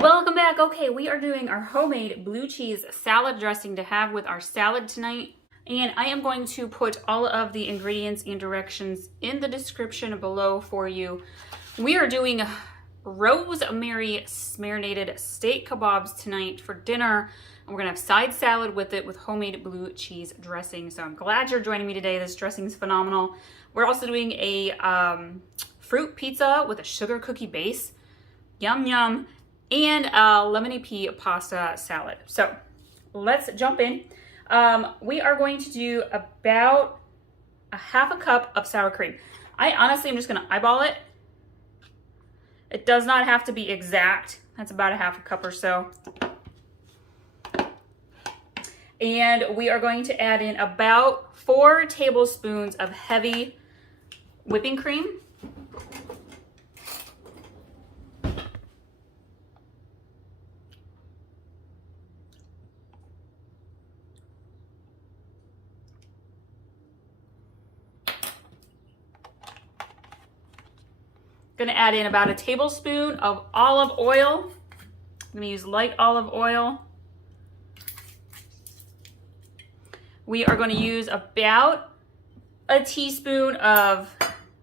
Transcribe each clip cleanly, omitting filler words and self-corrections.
Welcome back. Okay, we are doing our homemade blue cheese salad dressing to have with our salad tonight. And I am going to put all of the ingredients and directions in the description below for you. We are doing rosemary marinated steak kebabs tonight for dinner. And we're gonna have side salad with it with homemade blue cheese dressing. So I'm glad you're joining me today. This dressing is phenomenal. We're also doing a fruit pizza with a sugar cookie base. Yum, yum. And a lemony pea pasta salad. So let's jump in. We are going to do about a half a cup of sour cream. I honestly am just gonna eyeball it. It does not have to be exact. That's about a half a cup or so. And we are going to add in about 4 tablespoons of heavy whipping cream. Gonna add in about a tablespoon of olive oil. I'm gonna use light olive oil. We are gonna use about a teaspoon of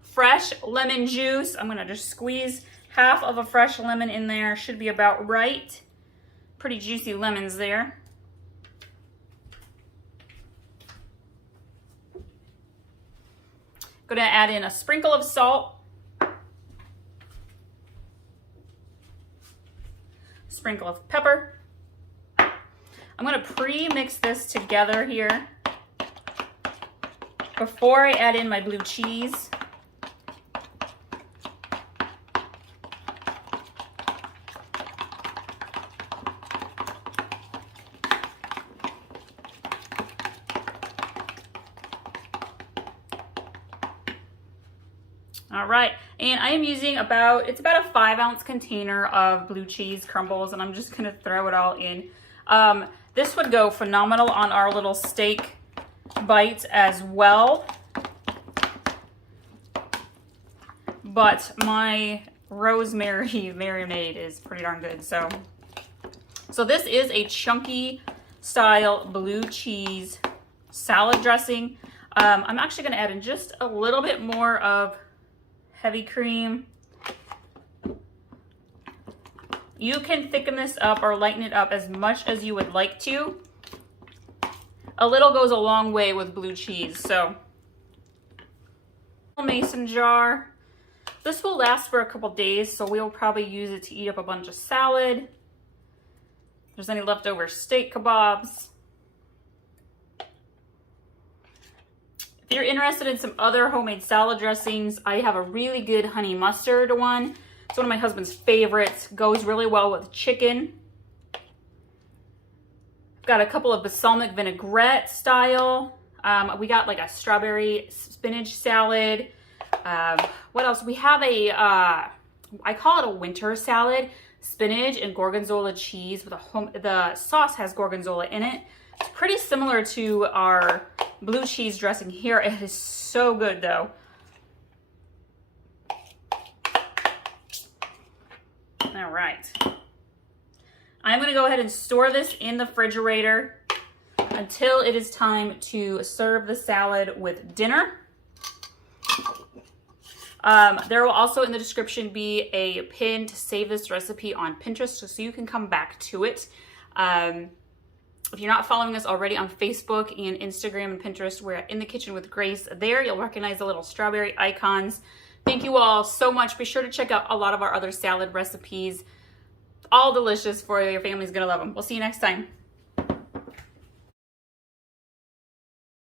fresh lemon juice. I'm gonna just squeeze half of a fresh lemon in there. Should be about right. Pretty juicy lemons there. Gonna add in a sprinkle of salt. Sprinkle of pepper. I'm going to pre-mix this together here before I add in my blue cheese. All right, and I am using it's about a 5-ounce container of blue cheese crumbles, and I'm just gonna throw it all in. This would go phenomenal on our little steak bites as well. But my rosemary marinade is pretty darn good. So this is a chunky style blue cheese salad dressing. I'm actually gonna add in just a little bit more of heavy cream. You can thicken this up or lighten it up as much as you would like to. A little goes a long way with blue cheese. So, mason jar. This will last for a couple days, so we'll probably use it to eat up a bunch of salad. If there's any leftover steak kebabs. If you're interested in some other homemade salad dressings, I have a really good honey mustard one. It's one of my husband's favorites. Goes really well with chicken. I've got a couple of balsamic vinaigrette style. We got like a strawberry spinach salad. What else? We have I call it a winter salad. Spinach and gorgonzola cheese with the sauce has gorgonzola in it. It's pretty similar to our blue cheese dressing here. It is so good though. All right. I'm gonna go ahead and store this in the refrigerator until it is time to serve the salad with dinner. There will also in the description be a pin to save this recipe on Pinterest so you can come back to it. If you're not following us already on Facebook and Instagram and Pinterest, we're In the Kitchen with Grace. There, you'll recognize the little strawberry icons. Thank you all so much. Be sure to check out a lot of our other salad recipes. All delicious for you. Your family's gonna love them. We'll see you next time.